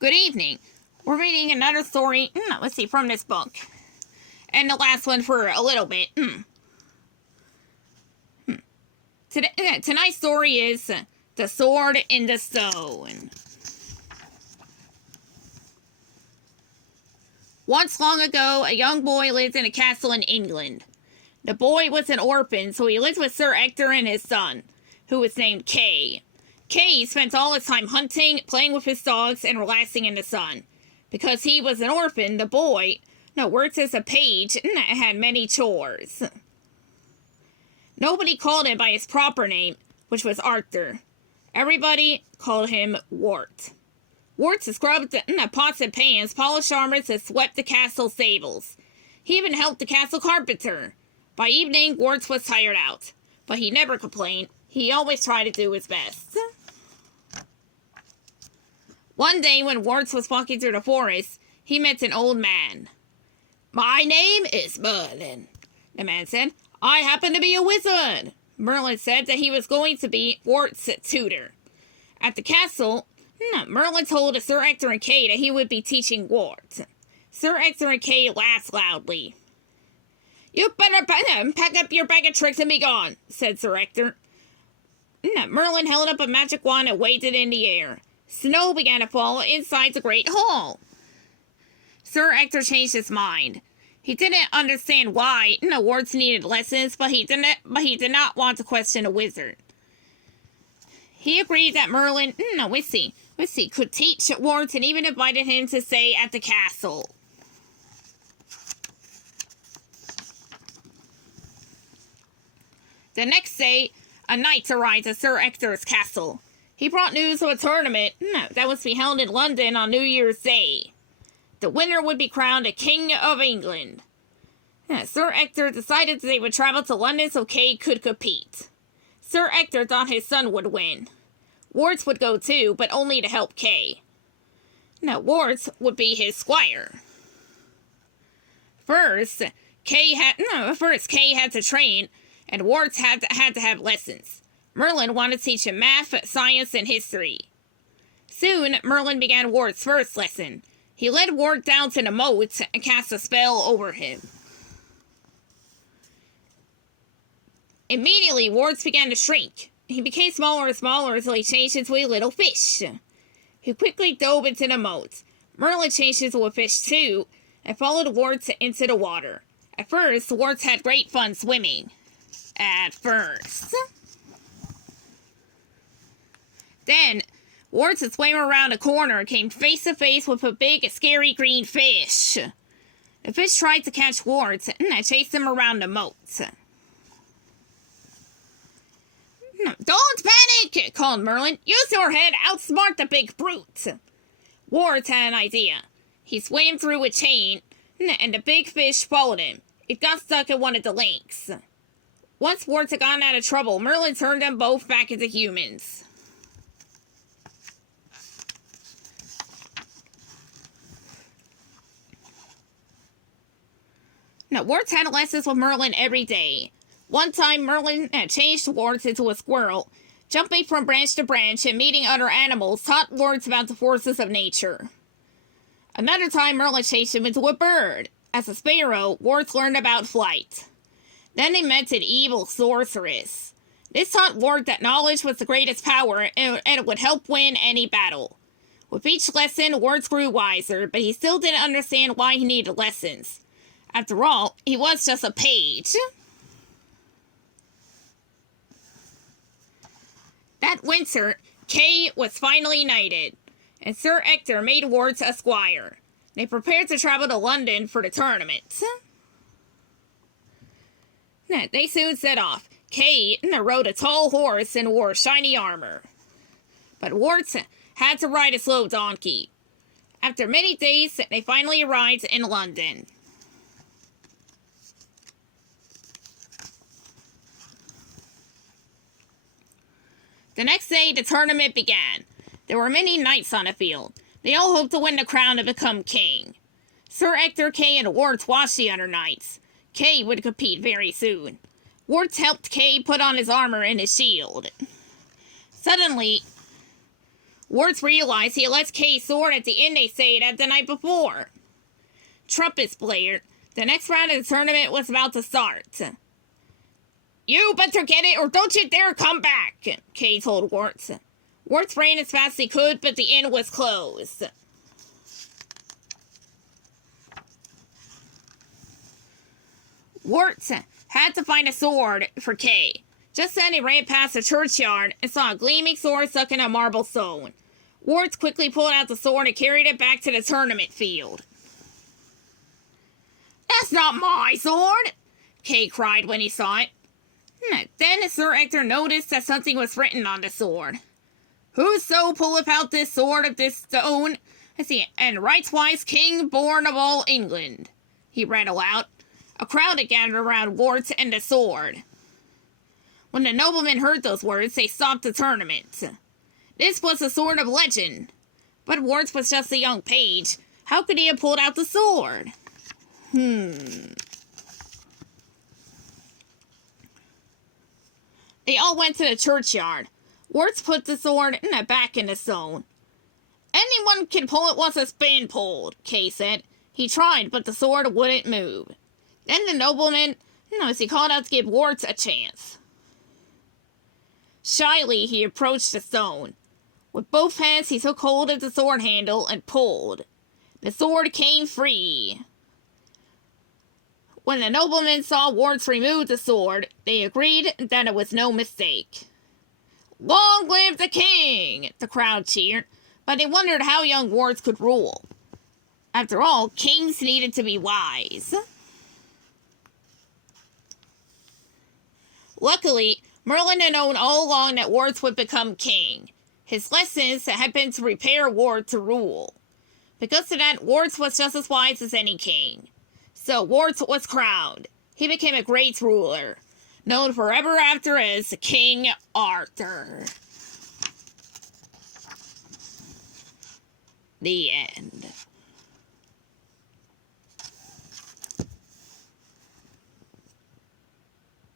Good evening. We're reading another story, let's see, from this book. And the last one for a little bit. Tonight's story is The Sword in the Stone. Once long ago, a young boy lived in a castle in England. The boy was an orphan, so he lived with Sir Ector and his son, who was named Kay. Kay spent all his time hunting, playing with his dogs, and relaxing in the sun. Because he was an orphan, the boy worked as a page and had many chores. Nobody called him by his proper name, which was Arthur. Everybody called him Wart. Wart scrubbed pots and pans, polished armors, and swept the castle stables. He even helped the castle carpenter. By evening, Wart was tired out, but he never complained. He always tried to do his best. One day, when Wart was walking through the forest, he met an old man. "My name is Merlin," the man said. "I happen to be a wizard." Merlin said that he was going to be Wart's tutor. At the castle, Merlin told Sir Ector and Kay that he would be teaching Wart. Sir Ector and Kay laughed loudly. "You better pack up your bag of tricks and be gone," said Sir Ector. Merlin held up a magic wand and waved it in the air. Snow began to fall inside the great hall. Sir Ector changed his mind. He didn't understand why Wart needed lessons, but he did not want to question a wizard. He agreed that Merlin, could teach Wart and even invited him to stay at the castle. The next day, a knight arrived at Sir Ector's castle. He brought news of a tournament that was to be held in London on New Year's Day. The winner would be crowned a King of England. Sir Ector decided that they would travel to London so Kay could compete. Sir Ector thought his son would win. Wart would go too, but only to help Kay. Wart would be his squire. First, Kay had to train, and Wart had to have lessons. Merlin wanted to teach him math, science, and history. Soon, Merlin began Wart's first lesson. He led Wart down to the moat and cast a spell over him. Immediately, Wart began to shrink. He became smaller and smaller until he changed into a little fish. He quickly dove into the moat. Merlin changed into a fish too, and followed Wart into the water. At first, Wart had great fun swimming. Then, Wart swam around a corner and came face to face with a big, scary green fish. The fish tried to catch Wart and chased him around the moat. "Don't panic!" called Merlin. "Use your head, outsmart the big brute!" Wart had an idea. He swam through a chain, and the big fish followed him. It got stuck in one of the links. Once Wart had gotten out of trouble, Merlin turned them both back into humans. Wart had lessons with Merlin every day. One time, Merlin changed Wart into a squirrel. Jumping from branch to branch and meeting other animals taught Wart about the forces of nature. Another time, Merlin changed him into a bird. As a sparrow, Wart learned about flight. Then they met an evil sorceress. This taught Wart that knowledge was the greatest power and it would help win any battle. With each lesson, Wart grew wiser, but he still didn't understand why he needed lessons. After all, he was just a page. That winter, Kay was finally knighted, and Sir Ector made Wart a squire. They prepared to travel to London for the tournament. They soon set off. Kay rode a tall horse and wore shiny armor. But Wart had to ride a slow donkey. After many days, they finally arrived in London. The next day, the tournament began. There were many knights on the field. They all hoped to win the crown and become king. Sir Ector, Kay, and Wart watched the other knights. Kay would compete very soon. Wart helped Kay put on his armor and his shield. Suddenly, Warts realized he had left Kay's sword at the inn they stayed at the night before. Trumpets blared. The next round of the tournament was about to start. You better get it or don't you dare come back, Kay told Warts. Warts ran as fast as he could, but the inn was closed. Warts had to find a sword for Kay. Just then he ran past the churchyard and saw a gleaming sword stuck in a marble stone. Warts quickly pulled out the sword and carried it back to the tournament field. That's not my sword, Kay cried when he saw it. Then Sir Ector noticed that something was written on the sword. Whoso pulleth out this sword of this stone, and rightwise king born of all England, he read aloud. A crowd had gathered around Warts and the sword. When the noblemen heard those words, they stopped the tournament. This was the sword of legend. But Warts was just a young page. How could he have pulled out the sword? They all went to the churchyard. Warts put the sword back in the stone. Anyone can pull it once it's been pulled, Kay said. He tried, but the sword wouldn't move. Then the nobleman, as he called out to give Warts a chance. Shyly, he approached the stone. With both hands, he took hold of the sword handle and pulled. The sword came free. When the noblemen saw Warts remove the sword, they agreed that it was no mistake. Long live the king! The crowd cheered, but they wondered how young Warts could rule. After all, kings needed to be wise. Luckily, Merlin had known all along that Warts would become king. His lessons had been to prepare Warts to rule. Because of that, Warts was just as wise as any king. So Warts was crowned. He became a great ruler, known forever after as King Arthur. The end.